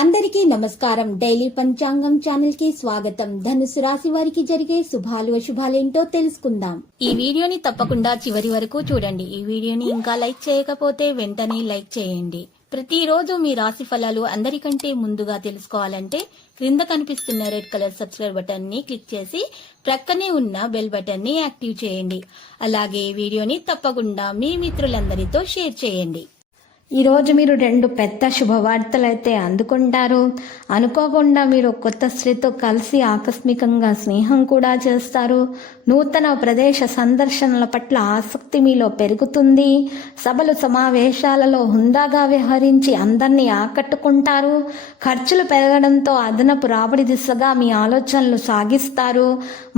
అందరికీ నమస్కారం. డైలీ పంచాంగం ఛానల్ కి స్వాగతం. ధనుసు రాశి వారికి జరిగే శుభాలు అశుభాలేంటో తెలుసుకుందాం. ఈ వీడియోని తప్పకుండా చివరి వరకు చూడండి. ఈ వీడియోని ఇంకా లైక్ చేయకపోతే వెంటనే లైక్ చేయండి. ప్రతిరోజు మీ రాశి ఫలాలు అందరికంటే ముందుగా తెలుసుకోవాలంటే క్రింద కనిపిస్తున్న రెడ్ కలర్ సబ్స్క్రైబ్ బటన్ ని క్లిక్ చేసి ప్రక్కనే ఉన్న బెల్ బటన్ ని యాక్టివ్ చేయండి. అలాగే వీడియోని తప్పకుండా మీ మిత్రులందరితో షేర్ చేయండి. ఈరోజు మీరు 2 పెద్ద శుభవార్తలు అయితే అందుకుంటారు. అనుకోకుండా మీరు కొత్త స్త్రీతో కలిసి ఆకస్మికంగా స్నేహం కూడా చేస్తారు. నూతన ప్రదేశ సందర్శనల పట్ల ఆసక్తి మీలో పెరుగుతుంది. సభలు సమావేశాలలో హుందాగా వ్యవహరించి అందరినీ ఆకట్టుకుంటారు. ఖర్చులు పెరగడంతో అదనపు రాబడి దిశగా మీ ఆలోచనలు సాగిస్తారు.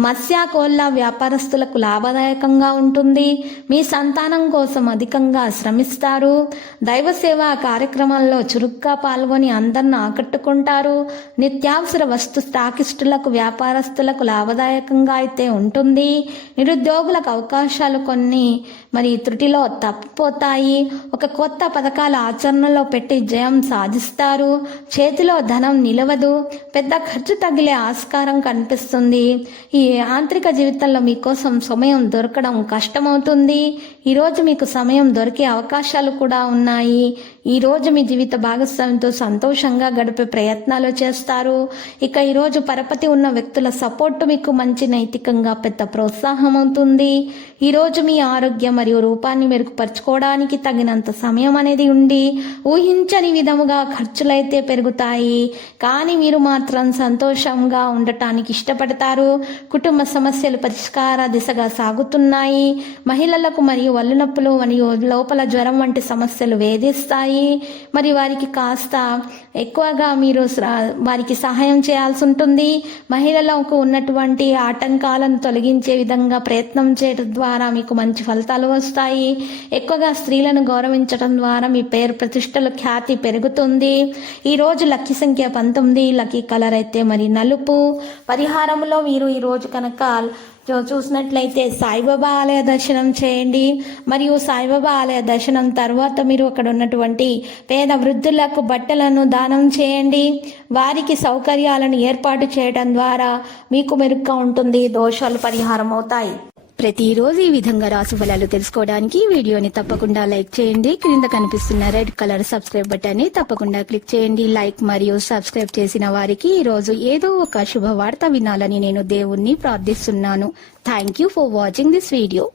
మత్స్య కోళ్ళ వ్యాపారస్తులకు లాభదాయకంగా ఉంటుంది. మీ సంతానం కోసం అధికంగా శ్రమిస్తారు. దైవ సేవా కార్యక్రమాల్లో చురుగ్గా పాల్గొని అందరిని ఆకట్టుకుంటారు. నిత్యావసర వస్తు స్టాకిస్టులకు వ్యాపారస్తులకు లాభదాయకంగా అయితే ఉంటుంది. నిరుద్యోగులకు అవకాశాలు కొన్ని త్రుటిలో తప్పిపోతాయి. ఒక కొత్త పథకాల ఆచరణలో పెట్టి జయం సాధిస్తారు. చేతిలో ధనం నిలవదు. పెద్ద ఖర్చు తగిలే ఆస్కారం కనిపిస్తుంది. ఈ యాంత్రిక జీవితంలో మీకోసం సమయం దొరకడం కష్టమవుతుంది. ఈరోజు మీకు సమయం దొరికే అవకాశాలు కూడా ఉన్నాయి. ఈ రోజు మీ జీవిత భాగస్వామితో సంతోషంగా గడిపే ప్రయత్నాలు చేస్తారు. ఇక ఈరోజు పరపతి ఉన్న వ్యక్తుల సపోర్టు మీకు మంచి నైతికంగా పెద్ద ప్రోత్సాహం అవుతుంది. ఈరోజు మీ ఆరోగ్యం మరియు రూపాన్ని మెరుగుపరచుకోవడానికి తగినంత సమయం అనేది ఉండి ఊహించని విధముగా ఖర్చులైతే పెరుగుతాయి. కానీ మీరు మాత్రం సంతోషంగా ఉండటానికి ఇష్టపడతారు. కుటుంబ సమస్యలు పరిష్కార దిశగా సాగుతున్నాయి. మహిళలకు మరియు ఒళ్ళు నొప్పులు మరియు లోపల జ్వరం వంటి సమస్యలు వేధిస్తాయి. మరి వారికి కాస్త ఎక్కువగా మీరు వారికి సహాయం చేయాల్సి ఉంటుంది. మహిళలకు ఉన్నటువంటి ఆటంకాలను తొలగించే విధంగా ప్రయత్నం చేయడం ద్వారా మీకు మంచి ఫలితాలు వస్తాయి. ఎక్కువగా స్త్రీలను గౌరవించడం ద్వారా మీ పేరు ప్రతిష్టలు ఖ్యాతి పెరుగుతుంది. ఈ రోజు లక్కీ సంఖ్య 19. లక్కీ కలర్ అయితే నలుపు. పరిహారంలో మీరు ఈ రోజు కనుక చూసినట్లయితే సాయిబాబా ఆలయ దర్శనం చేయండి. మరియు సాయిబాబా ఆలయ దర్శనం తర్వాత మీరు అక్కడ ఉన్నటువంటి పేద వృద్ధులకు బట్టలను దానం చేయండి. వారికి సౌకర్యాలను ఏర్పాటు చేయడం ద్వారా మీకు మెరుగ్గా ఉంటుంది. దోషాలు పరిహారం అవుతాయి. ప్రతిరోజు ఈ విధంగా రాశి ఫలాలు తెలుసుకోవడానికి వీడియోని తప్పకుండా లైక్ చేయండి. క్రింద కనిపిస్తున్న రెడ్ కలర్ సబ్స్క్రైబ్ బటన్ ని తప్పకుండా క్లిక్ చేయండి. లైక్ మరియు సబ్స్క్రైబ్ చేసిన వారికి ఈ రోజు ఏదో ఒక శుభవార్త వినాలని నేను దేవుణ్ణి ప్రార్థిస్తున్నాను. Thank you for watching this video.